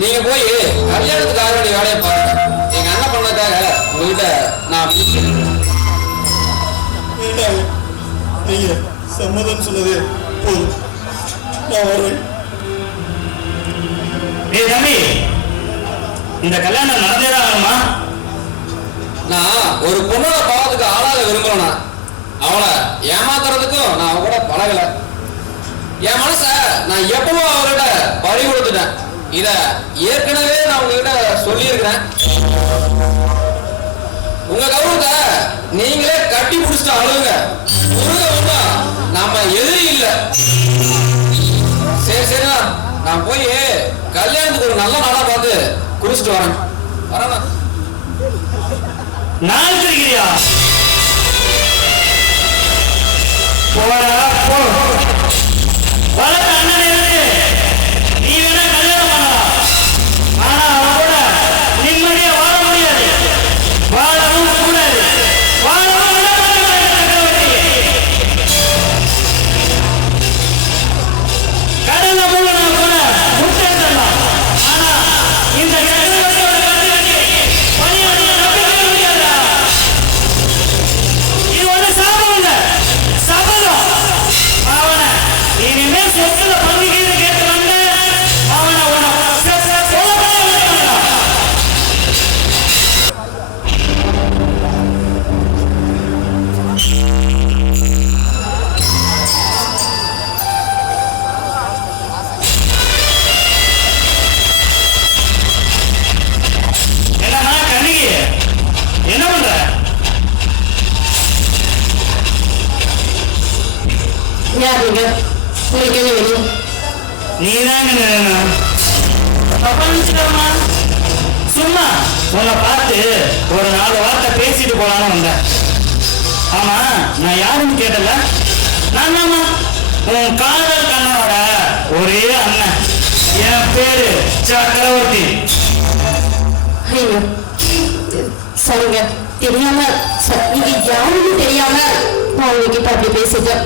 நீங்க போய் கல்யாணத்துக்கு ஆக வேண்டிய வேலையை பாருங்க. எங்க அண்ணன் பண்ணதுக்காக உங்ககிட்ட நான் நீங்க சம்மதம் சொன்னதே போதும், நான் வருவேன். தம்பி, இந்த கல்யாணம் நடந்தேதான் ஆகணுமா? நான் ஒரு பொண்ணோட பாவத்துக்கு ஆளாக விரும்புறேன்னா அவளை ஏமாத்துறதுக்கும் நான் அவ கூட பழகல. என் மனச நான் எப்பவும் அவர்கிட்ட பறி கொடுத்துட்டேன். இத ஏற்கனவே நான் உங்ககிட்ட சொல்லியிருக்கிறேன். உங்க கௌரவத்தை நீங்களே கட்டி பிடிச்சிட்டு அழுவுங்க. முருக நம்ம எதிரி இல்ல. சரி சரிண்ணா, நான் போய் கல்யாணத்துக்கு ஒரு நல்ல நாளா பார்த்து குறிச்சிட்டு வரேன். வரேண்ணா. நாள் தெரிகிறியா? போடா போ. வளர்த்த அண்ணன் இருந்து நீ வேணா கல்யாணம் பண்ணலாம். ஆனா அவன் கூட நிம்மதியா வாழ முடியாது, வாழவும் கூடாது, வாழவும் விட மாட்டேன். கடல்ல மூலனா கூட முட்டை தரலாம். ஆனா இந்த சக்கரவர்த்தியோட கட்டுக்கு பணியாளர் நம்பிக்கை முடியாதா? இது ஒரு சாபம் இல்ல, சபதம். அவனை இனிமே சொத்துல பங்குகிறது கேட்டு வந்த அவனை என்னன்னா கண்ணிக்கு என்ன பண்ற? யாருங்க உங்களுக்கு என்ன வேணும்? நீதாங்க சும்மா உன்னை பார்த்து ஒரு 4 வார்த்தை பேசிட்டு போலான்னு வந்தேன். ஆமா, நான் யாருன்னு கேட்டல. நான் தாமா உன் காதல் கண்ணனோட ஒரே அண்ணன். என் பேரு சக்கரவர்த்தி. ஐயோ சரிங்க, தெரியாம நீங்க யாருன்னு தெரியாம நான் உங்ககிட்ட அப்படி பேசிட்டேன்.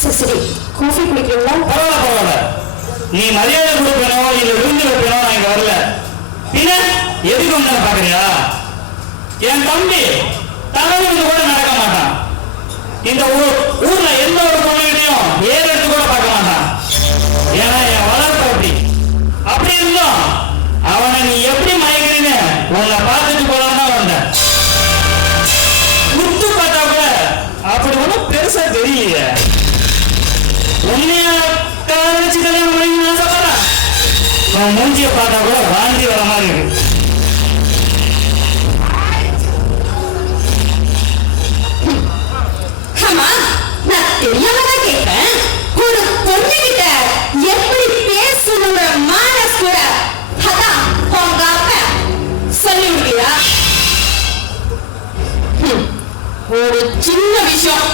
சரி, காஃபி குடிக்கிறீங்களா? பரவாயில்ல பரவாயில்ல, நீ மரியாதை கொடுப்பேனோ இல்ல விருந்து வைப்பேனோ நான் இங்க வரல. பின்ன எதுக்கு வந்து பாக்குறியா? என் தம்பி தலைவருக்கு கூட நடக்க மாட்டான். இந்த ஊர்ல எந்த ஒரு பொண்ணுகிட்டையும் ஏறு எடுத்து கூட பார்க்க மாட்டான். ஏன்னா என் வளர்ப்பு அப்படி. அப்படி இருந்தோம் அவனை நீ எப்படி மயக்கிறீன்னு உன்னை பார்த்துட்டு போலான்னு தான் வந்தேன். முத்து பார்த்தா கூட அப்படி ஒன்றும் பெருசா தெரியலையே. உன்னைய காதலிச்சு கல்யாணம் பண்ணி நான் சொல்றேன். உன் மூஞ்சிய பார்த்தா கூட வாந்தி வர மாதிரி இருக்கு. ஆமா, நான் தெரியாம தான் கேட்பேன். ஒரு பொண்ணுகிட்ட எப்படி பேசணுங்கிற மானஸ் கூட அதான் உங்க அப்பா சொல்லி விடுறியா? ஒரு சின்ன விஷயம்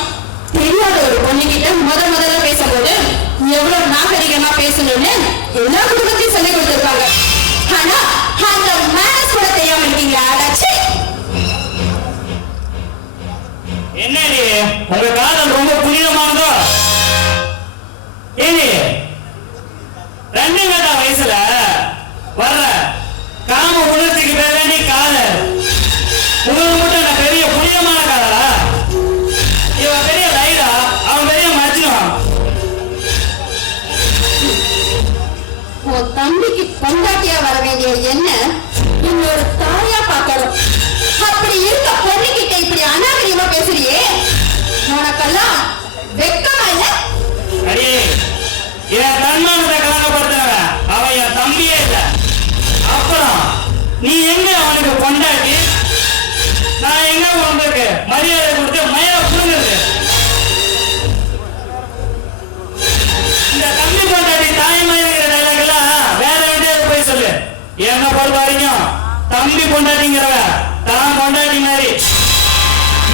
தெரியாத ஒரு பொண்ணுகிட்ட முதல்ல பேசும்போது எவ்வளவு நாகரிகமா பேசணும்னு எல்லா குடும்பத்தையும் சொல்லி கொடுத்திருப்பாங்க. ஆனா அந்த மேனஸ் கூட தெரியாம இருக்கீங்க. ஆடாச்சு என்னடி உங்க காதல் ரொம்ப புனிதமானதோ? ஏடி 2 கட்ட வயசுல வர்ற காம உணர்ச்சிக்கு பேர நீ காதல். உங்களுக்கு மட்டும் என்ன பெரிய புனிதமான காதலா? இவன் பெரிய லைடா, அவன் பெரிய மஜ்னும். உன் தம்பிக்கு பொண்டாட்டியா வர வேண்டிய என்ன இன்னொரு தாயா பார்க்கணும். அப்படி இருக்க பொண்ணுகிட்ட இப்படி அநாகரிகமா பேசுறியே, உனக்கெல்லாம் வெக்கமா இல்ல? அடி, என் தன்மானத்தை கலங்கப்படுத்தினவன் அவன் என் தம்பியே இல்ல. அப்புறம் நீ எங்க அவனுக்கு பொண்டாட்டி? நான் எங்க உங்களுக்கு மரியாதை கொடுத்து மயில புடுங்குறது? இந்த தம்பி பொண்டாட்டி தாய்மொழிங்கிற டைலாக் எல்லாம் வேற எங்கேயாவது போய் சொல்லு. என்ன பொறுத்த வரைக்கும் தம்பி பொண்டாட்டிங்கிறவ தான் பொண்டாட்டி மாதிரி.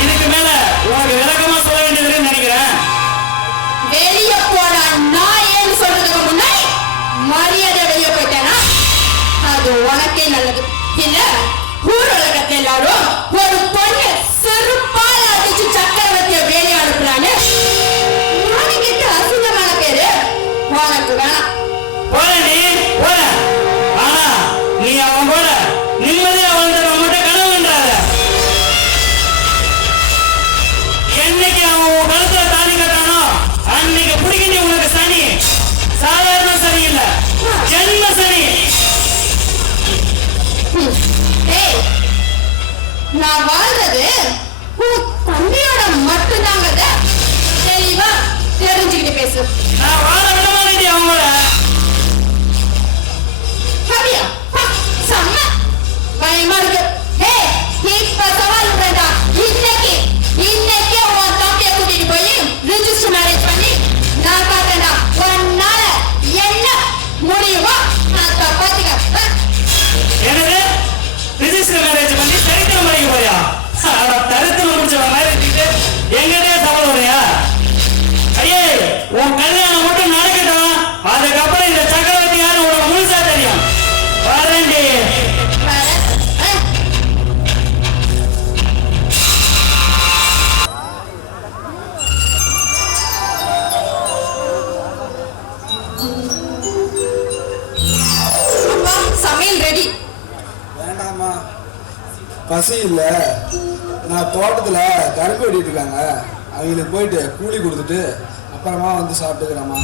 இதுக்கு மேல உனக்கு விளக்கமா சொல்ல வேண்டியதுன்னு நினைக்கிறேன். வெளிய போனா நான் ஏன்னு சொல்றதுக்கு முன்னாடி மரியாதை வெளிய போயிட்டேனா அது உனக்கே நல்லது. இல்ல ஊர் உலகத்துல எல்லாரும் ஒரு பொண்ணு செருப்பால அடிச்சு சக்கரவர்த்திய வேலையை அனுப்புறான்னு உனக்கிட்ட அசிங்கமான பேரு உனக்கு வேணாம். போற நீ போற. ஆனா அன்னைக்கு பிடிக்கின்ற உனக்கு சனி சாதாரண சனி இல்ல, ஜென்ம சனி. ஏய், நான் வாழ்றது உன் தம்பியோட மட்டும்தாங்க. தெளிவா தெரிஞ்சுக்கிட்டு பேசு. நான் வாழ விட மாட்டேன் அவங்கள. அப்படியா? செம்ம பயமா இருக்கு. ஏய், இப்ப சவால் விடுறேன்டா. இன்னைக்கு உன் தம்பியை கூட்டிட்டு போய் ரிஜிஸ்டர் மேரேஜ் பண்ணி நான் பாக்குறேன்டா. உன்னால என்ன முடியுமோ நான் பாத்துக்க. எனக்கு ரிஜிஸ்டர் மேரேஜ் பண்ணி சரித்திரம் படிக்க போறியா? தருத்திரம் முடிச்ச மேரேஜ் எங்கிட்டே சவால் வரையா? ஐயே, உன் கல்யாணம் மட்டும் நடக்கட்டும், அதுக்கப்புறம் இந்த சக்கரவர்த்தி யாரும் உனக்கு முழுசா தெரியும். வரேன்டி. அப்பா, சமையல் ரெடி. வேண்டாமா, பசி இல்லை. நான் தோட்டத்தில் கரும்பு வெட்டிட்டு இருக்காங்க, அவங்களுக்கு போயிட்டு கூலி கொடுத்துட்டு அப்புறமா வந்து சாப்பிட்டுக்கிறேம்மா.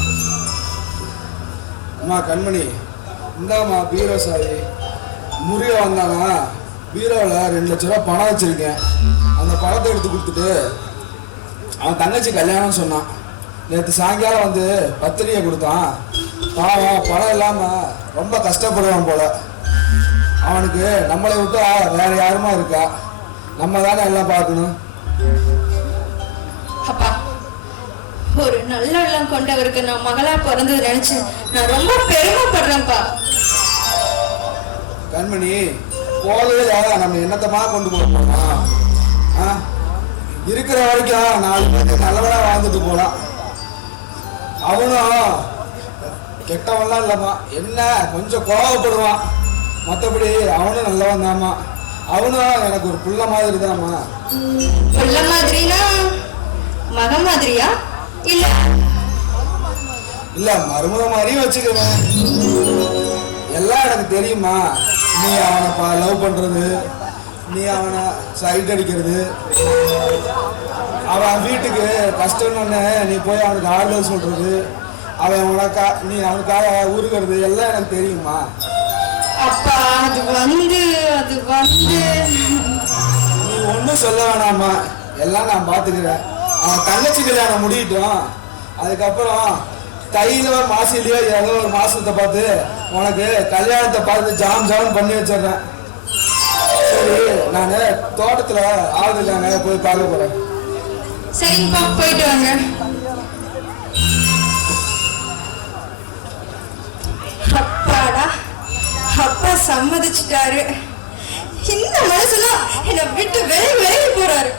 அம்மா கண்மணி, இந்தாம்மா பீரோ சாரி. முருக வந்தானா பீரோவில் 2 லட்ச ரூபா பணம் வச்சுருக்கேன். அந்த பணத்தை எடுத்து கொடுத்துட்டு அவன் தங்கச்சி கல்யாணம் சொன்னான். நேற்று சாயங்காலம் வந்து பத்திரிகை கொடுத்தான். பாவம் பணம் இல்லாமல் ரொம்ப கஷ்டப்படுவான் போல. அவனுக்கு நம்மளை விட்டா வேற யாருமா இருக்கா? நம்ம தானே எல்லாம் பார்க்கணும். அப்பா, ஒரு நல்ல உள்ளம் கொண்டவருக்கு நான் மகளா பிறந்தது நினைச்சு நான் ரொம்ப பெருமைப்படுறேன்ப்பா. கண்மணி, போதையில நம்ம என்னத்தமா கொண்டு போக போறோம்? இருக்கிற வரைக்கும் 4 பேருக்கு நல்லவனா வாழ்ந்துட்டு போலாம். அவனும் கெட்டவன்லாம் இல்லம்மா, என்ன கொஞ்சம் கோவப்படுவான், மற்றபடி அவனும் நல்லவன் தாம்மா. அவனும் எனக்கு ஒரு புள்ள மாதிரி தாம்மா. புள்ள மாதிரினா மக மாதிரியா? இல்ல இல்ல மருமக மாதிரியும் வச்சுக்கவேன். எல்லாம் எனக்கு தெரியுமா. நீ அவனை லவ் பண்றது, நீ அவனை சைட் அடிக்கிறது, அவன் வீட்டுக்கு கஷ்டம்னு நீ போய் அவனுக்கு ஆறுதல் சொல்றது, அவன் உனக்கா நீ அவனுக்காக ஊருகிறது எல்லாம் எனக்கு தெரியுமா. அப்பா, அது வந்து நீ ஒன்றும் சொல்ல வேணாமா, எல்லாம் நான் பார்த்துக்கிறேன். அவன் தங்கச்சி கல்யாணம் முடியட்டும், அதுக்கப்புறம் தையில மாசிலையோ ஏதோ ஒரு மாசத்தை பார்த்து உனக்கு கல்யாணத்தை பார்த்து ஜாம் பண்ணி வச்சிடுறேன். சரி, நான் தோட்டத்துல ஆள் இருக்காங்க, போய் பார்க்க போறேன். சரிங்கப்பா, போயிட்டு வாங்க. அப்பாடா, அப்பா சம்மதிச்சுட்டாரு. இந்த மனசுலாம் என்னை விட்டு விலகி போறாரு.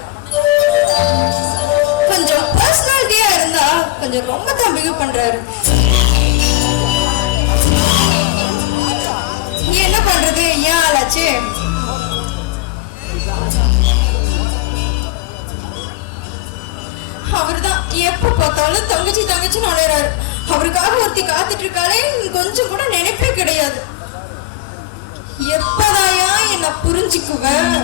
கொஞ்சம் பர்சனாலிட்டியா இருந்தா கொஞ்சம் ரொம்ப தான் பிஹேவ் பண்றாரு. என்ன பண்றது, ஏன் ஆளாச்சு? அவர்தான் எப்ப பார்த்தாலும் தங்கச்சி நுழைறாரு. அவருக்காக ஒருத்தி காத்துட்டு இருக்காளே, கொஞ்சம் கூட நினைப்பே கிடையாது. எப்பதாயா என்ன புரிஞ்சுக்குவேன்?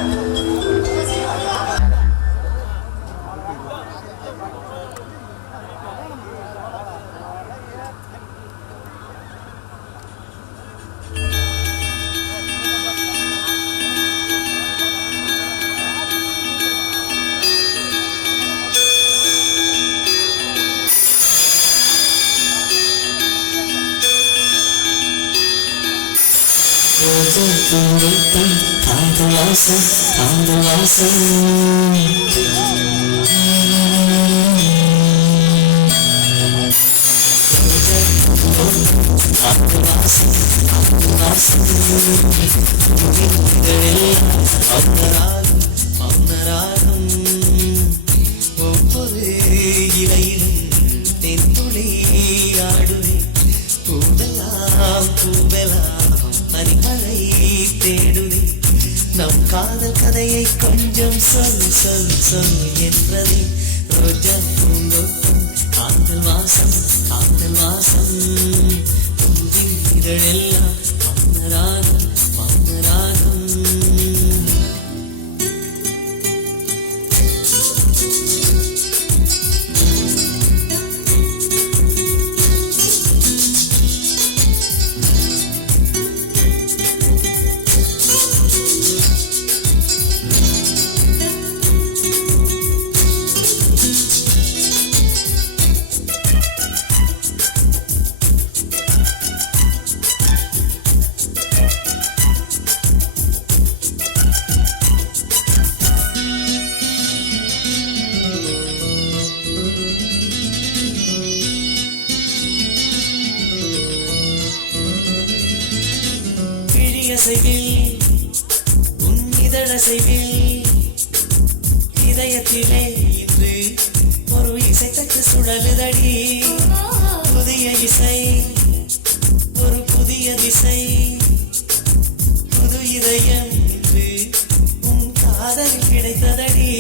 ஒவ்வொரு இலையிலும் தென்துளி ஆடுவே, பூவெல்லாம் பனிமழை தேடுவே. நம் காதல் கதையை கொஞ்சம் சொல் என்றதே. ரோஜா பூங்கொட்டும் காதல் வாசம் பூவின் இதழெல்லாம் மௌனராகம். அசைவில் உன் இதழசைவில் இதயத்திலே இன்று ஒரு இசைத்தட்டு சுழலுதடி புதிய இசை ஒரு புதிய திசை புது இதயம் இன்று உன் காதலில் கிடைத்ததடி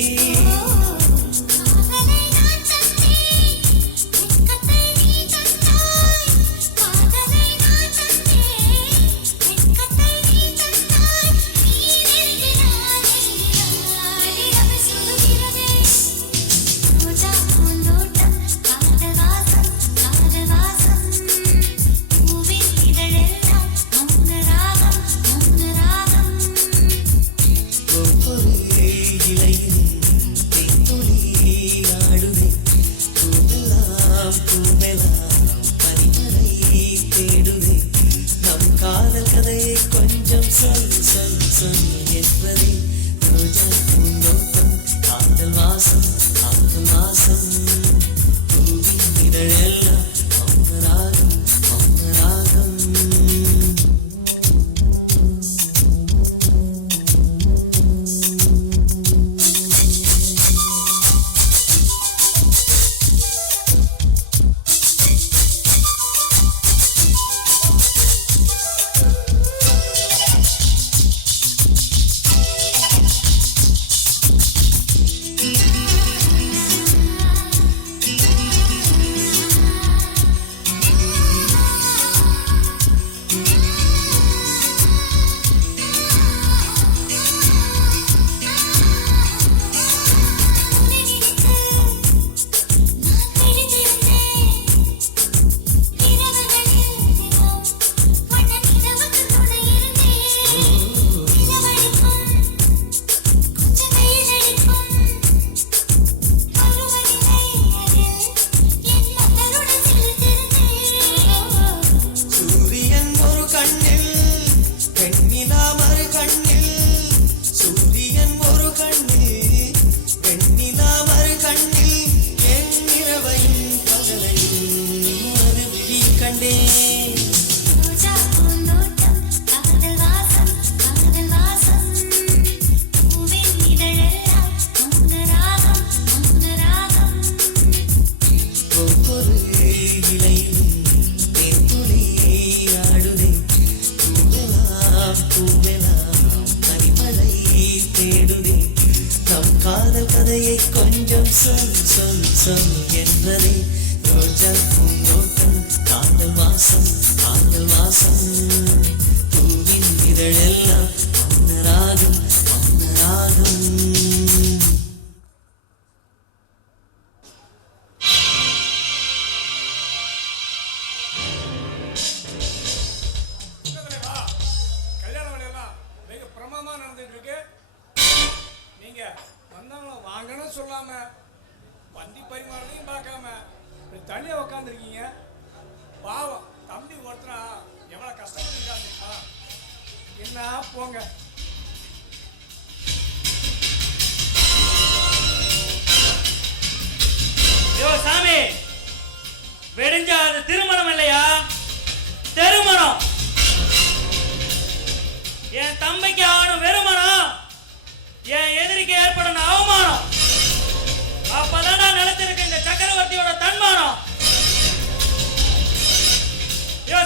திருமணம் இல்லையா, தெருமணம். என் தம்பிக்கு ஆணும் வெறுமணம், என் எதிரிக்கு ஏற்படணும் அவமானம். அப்பதான் நிலைச்சிருக்க இந்த சக்கரவர்த்தியோட தன்மானம்.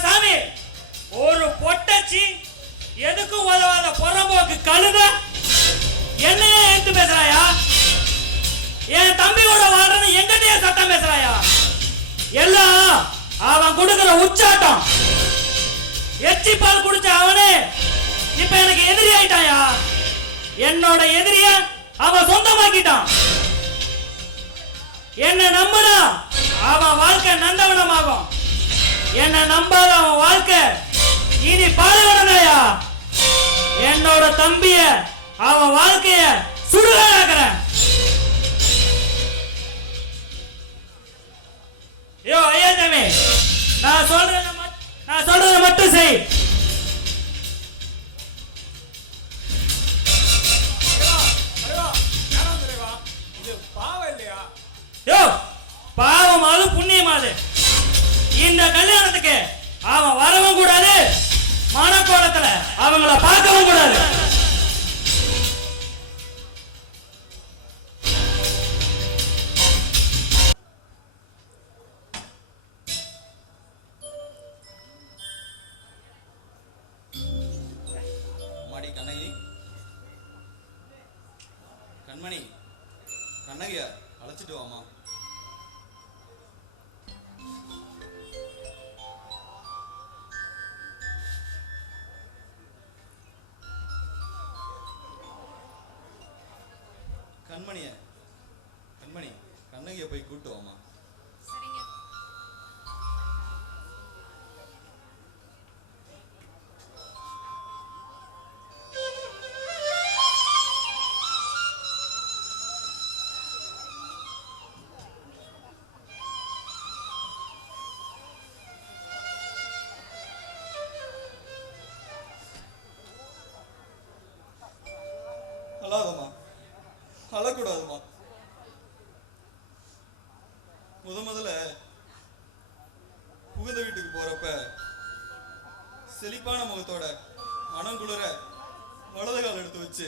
சாமி, ஒரு பொட்டச்சி எதுக்கும் உதவாத புறம்போக்கு கழுத என்னையே எடுத்து பேசுறாயா? என் தம்பியோட வாழ்றன்னு எங்கிட்டயே சட்டம் பேசுறாயா? எல்லாம் அவன் கொடுக்கிற உச்சாட்டம். எச்சி பால் குடிச்ச அவனே இப்ப எனக்கு எதிரி ஆயிட்டாயா? என்னோட எதிரிய அவன் சொந்தமாக்கிட்டான். என்ன நம்பினா அவன் வாழ்க்கை நந்தவனமாகும். என்ன நம்பாத அவன் வாழ்க்கை இனி பாலைவனமாயா? என்னோட தம்பிய அவன் வாழ்க்கைய சுடுகாடாக்குறேன். ஐயோ ஐயா சாமி, நான் சொல்றத மட்டும் செய். பாவம் அது புண்ணியம் அது. இந்த கல்யாணத்துக்கு அவன் வரவும் கூடாது, மனக்கோலத்துல அவங்கள பார்க்கவும் கூடாது. மாடி கண்ணகி, கண்மணி, கண்ணகிய அழைச்சிட்டு வாமா. கண்மணி, கண்ணகிய போய் கூட்டு வாமா. அழாதம்மா, அழக்கூடாதுமா. முதல்ல புகுந்த வீட்டுக்கு போறப்ப செழிப்பான முகத்தோட மனங்குளிர வலது கால் எடுத்து வச்சு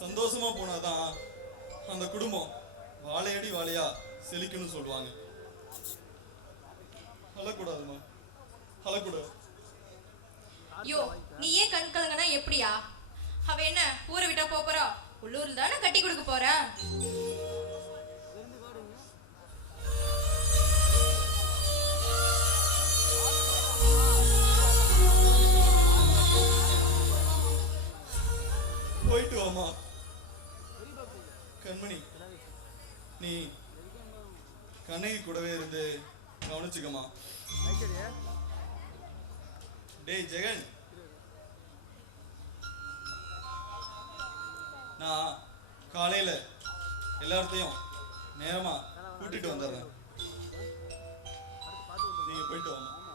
சந்தோஷமா போனாதான் அந்த குடும்பம் வாழையடி வாழையா செழிக்கணும்னு சொல்லுவாங்க. அழக்கூடாதுமா, அழக்கூடாது. ஐயோ, நீ ஏன் கண் கலங்கனா எப்படியா? அவ என்ன ஊரை விட்டா போறா? உள்ளூர்ல தானே கட்டி கொடுக்க போற. போயிட்டு வாமா. கண்மணி, நீ கண்ணகி கூடவே இருந்து கவனிச்சுக்கமா. டேய் ஜெகன், நான் காலையில எல்லாத்தையும் நேரமா கூட்டிட்டு வந்துடுறேன். நீங்க போயிட்டு வாமா.